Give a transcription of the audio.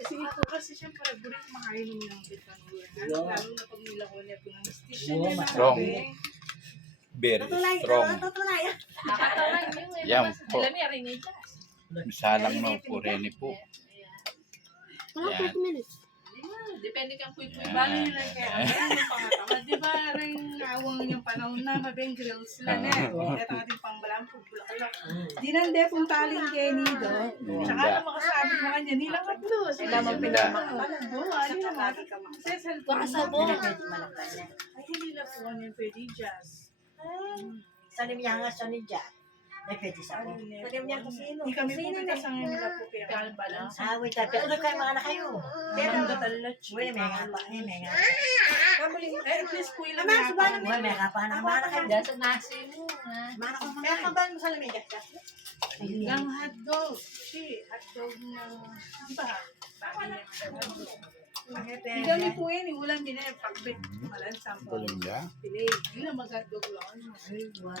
Kasi ito kasi siyempre, burik makainom ng bitanguran. Lalo na pag nilawan niya pinangistisya niya na. Strong. Very strong. Nakatawa niyo eh. Yan po. Alam niya rin ito. Misalang no, pureni po. Mga Yan. 30 minutes. Depende kang puy-puy. Bali na kaya, yung pangatama. Di ba rin awang yung panahon na mabeng grills sila na. Ito ating pangbalang bulaklak. Di nande pong taling Kenny do. Tsaka na makasabi mo kanya, nilang kaplos. Sila magpinamang. Ano na mga sesal po. Kasabong. Ay, hindi na po ano yung pwede jazz. Salim niya nga siya ni Jack. May pwede sa ako. Salim niya kusino. Hindi kami po kita sa ngayon na po kaya. Kaya balance. Wait, pero ano kayo mga anak kayo? Pero ang gatalach. Uy, may nga pa. May nga. Eh, please po ilang Ama, subahan mo. Uy, may nga pa na mga anak kayo. Diyan sa nasi mo. ha? Mga anak ko mga. Kaya kabahan mo sa lamig. Hanggang hotdog. Hotdog na, di ba? Hindi kami po yan, ulam din eh, pagbit, malansang po. Galing niya. Pilay, hindi na mag-hotdog lang. Ay, wow.